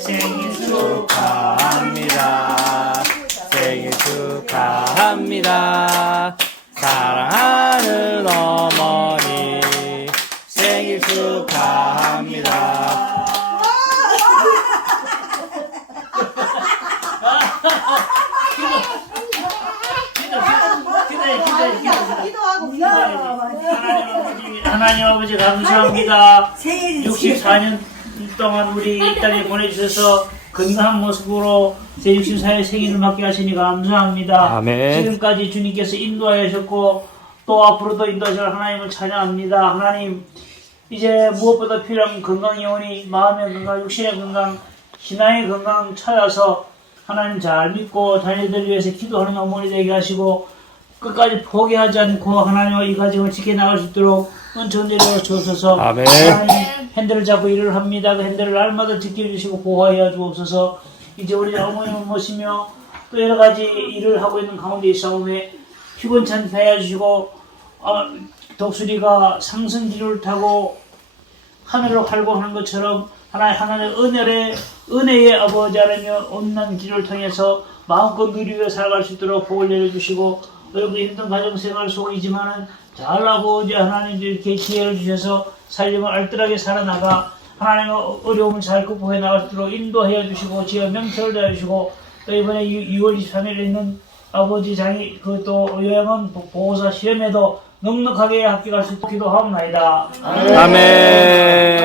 생일 축하합니다. 생일 축하합니다. 사랑하는 어머니 생일 축하합니다. 기도하고 아버지, 하나님 아버지 감사합니다. 64년 동안 우리 이 딸이 보내주셔서 건강한 모습으로 제 64의 생일을 맞게 하시니 감사합니다. 아멘. 지금까지 주님께서 인도하여 주셨고 또 앞으로도 인도하실 하나님을 찬양합니다. 하나님 이제 무엇보다 필요한 건강 영혼이 마음의 건강, 육신의 건강, 신앙의 건강 찾아서 하나님 잘 믿고 자녀들 위해서 기도하는 어머니 되게 하시고 끝까지 포기하지 않고 하나님과 이 가정을 지켜나갈 수 있도록 은총 내려 주옵소서 아멘. 하나님 핸들을 잡고 일을 합니다. 그 핸들을 날마다 지켜주시고 보호하여 주옵소서. 이제 우리 어머님을 모시며 또 여러 가지 일을 하고 있는 가운데 있사오매 피곤찮게 해주시고 어, 독수리가 상승기를 타고 하늘을 활보하는 것처럼 하나님 하나님의 은혜의 은혜의 아버지 하나며 온난 길을 통해서 마음껏 누리며 살아갈 수 있도록 복을 내려주시고 어렵고 힘든 가정 생활 속이지만은 잘 아버지 하나님 이렇게 기회를 주셔서 살림을 알뜰하게 살아나가 하나님의 어려움을 잘 극복해 나갈 수 있도록 인도해 주시고 지어 명철을 다해 주시고 또 이번에 6월 23일에 있는 아버지 장이 그또 요양원 보호사 시험에도 넉넉하게 합격할 수 있도록 기도하옵나이다. 아멘.